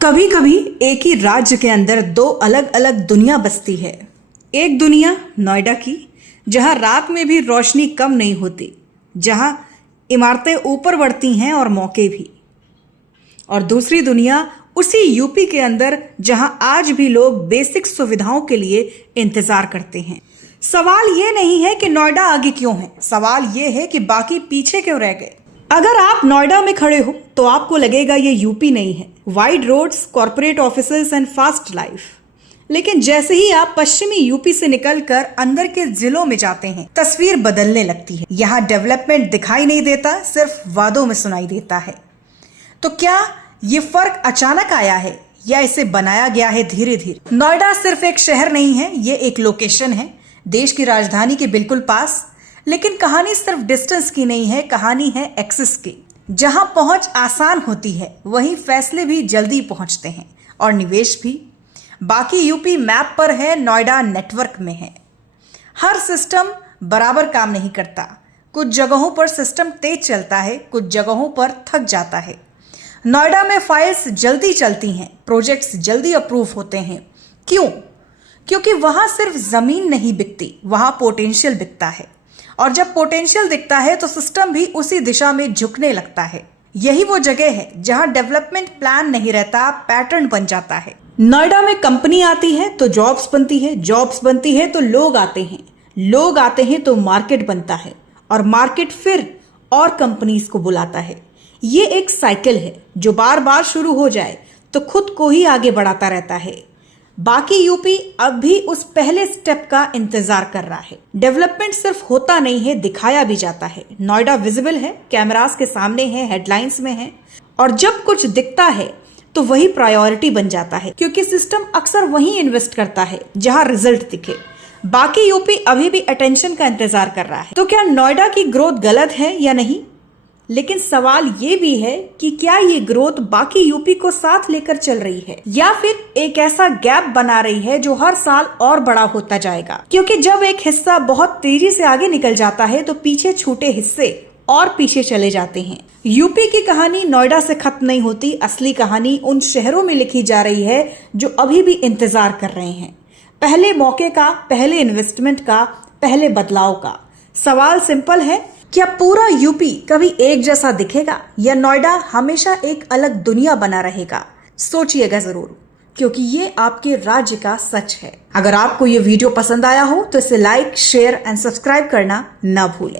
कभी कभी एक ही राज्य के अंदर दो अलग अलग दुनिया बसती है। एक दुनिया नोएडा की, जहां रात में भी रोशनी कम नहीं होती, जहां इमारतें ऊपर बढ़ती हैं और मौके भी। और दूसरी दुनिया उसी यूपी के अंदर, जहां आज भी लोग बेसिक सुविधाओं के लिए इंतजार करते हैं। सवाल ये नहीं है कि नोएडा आगे क्यों है, सवाल ये है कि बाकी पीछे क्यों रह गए। अगर आप नोएडा में खड़े हो तो आपको लगेगा ये यूपी नहीं है, wide roads, corporate offices and fast life. लेकिन जैसे ही आप पश्चिमी यूपी से निकलकर अंदर के जिलों में जाते हैं, तस्वीर बदलने लगती है। यहाँ डेवलपमेंट दिखाई नहीं देता, सिर्फ वादों में सुनाई देता है। तो क्या ये फर्क अचानक आया है या इसे बनाया गया है धीरे धीरे? नोएडा सिर्फ एक शहर नहीं है, ये एक लोकेशन है, देश की राजधानी के बिल्कुल पास। लेकिन कहानी सिर्फ डिस्टेंस की नहीं है, कहानी है एक्सेस की। जहां पहुंच आसान होती है, वहीं फैसले भी जल्दी पहुंचते हैं और निवेश भी। बाकी यूपी मैप पर है, नोएडा नेटवर्क में है। हर सिस्टम बराबर काम नहीं करता। कुछ जगहों पर सिस्टम तेज चलता है, कुछ जगहों पर थक जाता है। नोएडा में फाइल्स जल्दी चलती हैं, प्रोजेक्ट्स जल्दी अप्रूव होते हैं। क्यों? क्योंकि वहां सिर्फ जमीन नहीं बिकती, वहां पोटेंशियल बिकता है। और जब पोटेंशियल दिखता है तो सिस्टम भी उसी दिशा में झुकने लगता है। यही वो जगह है जहां डेवलपमेंट प्लान नहीं रहता, पैटर्न बन जाता है। नोएडा में कंपनी आती है तो जॉब्स बनती है, जॉब्स बनती है तो लोग आते हैं, लोग आते हैं तो मार्केट बनता है, और मार्केट फिर और कंपनीज को बुलाता है। ये एक साइकिल है जो बार बार शुरू हो जाए तो खुद को ही आगे बढ़ाता रहता है। बाकी यूपी अब भी उस पहले स्टेप का इंतजार कर रहा है। डेवलपमेंट सिर्फ होता नहीं है, दिखाया भी जाता है। नोएडा विजिबल है, कैमरास के सामने है, हेडलाइंस में है। और जब कुछ दिखता है तो वही प्रायोरिटी बन जाता है, क्योंकि सिस्टम अक्सर वहीं इन्वेस्ट करता है जहां रिजल्ट दिखे। बाकी यूपी अभी भी अटेंशन का इंतजार कर रहा है। तो क्या नोएडा की ग्रोथ गलत है या नहीं? लेकिन सवाल ये भी है कि क्या ये ग्रोथ बाकी यूपी को साथ लेकर चल रही है, या फिर एक ऐसा गैप बना रही है जो हर साल और बड़ा होता जाएगा। क्योंकि जब एक हिस्सा बहुत तेजी से आगे निकल जाता है तो पीछे छूटे हिस्से और पीछे चले जाते हैं। यूपी की कहानी नोएडा से खत्म नहीं होती। असली कहानी उन शहरों में लिखी जा रही है जो अभी भी इंतजार कर रहे हैं, पहले मौके का, पहले इन्वेस्टमेंट का, पहले बदलाव का। सवाल सिंपल है, क्या पूरा यूपी कभी एक जैसा दिखेगा, या नोएडा हमेशा एक अलग दुनिया बना रहेगा? सोचिएगा जरूर, क्योंकि ये आपके राज्य का सच है। अगर आपको ये वीडियो पसंद आया हो तो इसे लाइक, शेयर एंड सब्सक्राइब करना ना भूलें।